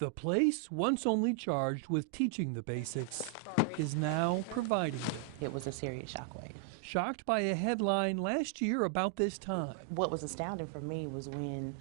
The place, once only charged with teaching the basics, is now providing it. It was a serious shockwave. Shocked by a headline last year about this time. What was astounding for me was when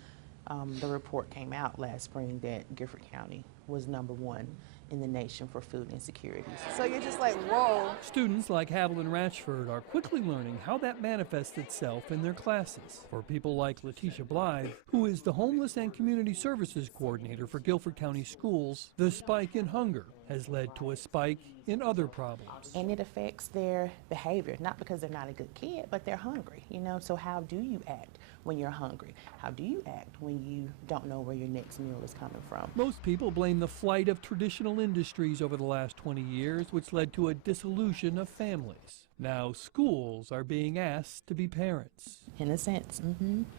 the report came out last spring that Guilford County was #1 in the nation for food insecurities. So you're just like, whoa. Students like Haviland Ratchford are quickly learning how that manifests itself in their classes. For people like Letitia Blythe, who is the Homeless and Community Services Coordinator for Guilford County Schools, the spike in hunger has led to a spike in other problems. And it affects their behavior, not because they're not a good kid, but they're hungry, So how do you act when you're hungry? How do you act when you don't know where your next meal is coming from? Most people blame the flight of traditional industries over the last 20 years, which led to a dissolution of families. Now schools are being asked to be parents. In a sense,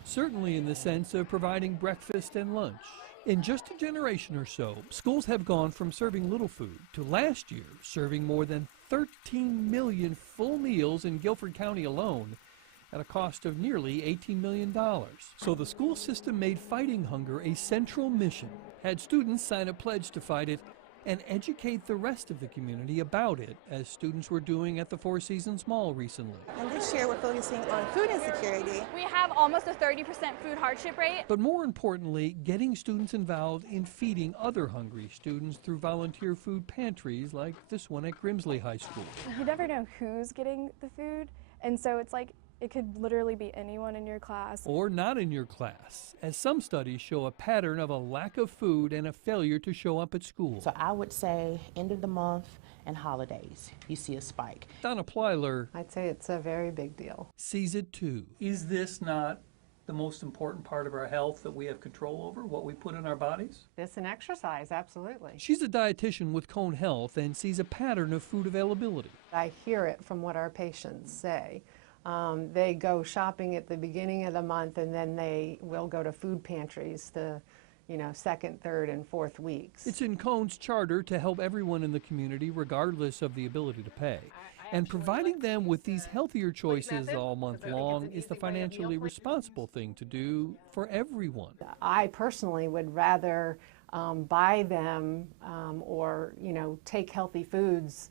Certainly in the sense of providing breakfast and lunch. In just a generation or so, schools have gone from serving little food to last year serving more than 13 million full meals in Guilford County alone at a cost of nearly $18 million. So the school system made fighting hunger a central mission, had students sign a pledge to fight it, and educate the rest of the community about it, as students were doing at the Four Seasons Mall recently. And this year we're focusing on food insecurity. We have almost a 30% food hardship rate. But more importantly, getting students involved in feeding other hungry students through volunteer food pantries like this one at Grimsley High School. You never know who's getting the food, and so it's like it could literally be anyone in your class. Or not in your class, as some studies show a pattern of a lack of food and a failure to show up at school. So I would say end of the month and holidays, you see a spike. Donna Plyler, I'd say it's a very big deal. sees it too. Is this not the most important part of our health that we have control over, what we put in our bodies? This and exercise, absolutely. She's a dietitian with Cone Health and sees a pattern of food availability. I hear it from what our patients say. They go shopping at the beginning of the month, and then they will go to food pantries the second, third, and fourth weeks. It's in Cone's charter to help everyone in the community regardless of the ability to pay. And providing them with these healthier choices all month long is the financially responsible thing to do for everyone. I personally would rather buy them or take healthy foods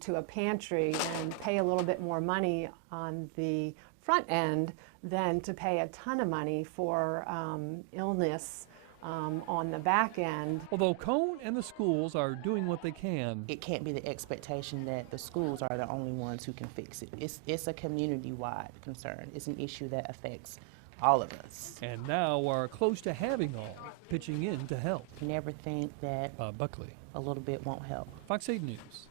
to a pantry and pay a little bit more money on the front end than to pay a ton of money for illness on the back end. Although Cone and the schools are doing what they can, It can't be the expectation that the schools are the only ones who can fix it. It's a community-wide concern. It's an issue that affects all of us. and now are close to having all, pitching in to help. You never think that Bob Buckley, a little bit won't help. Fox 8 News.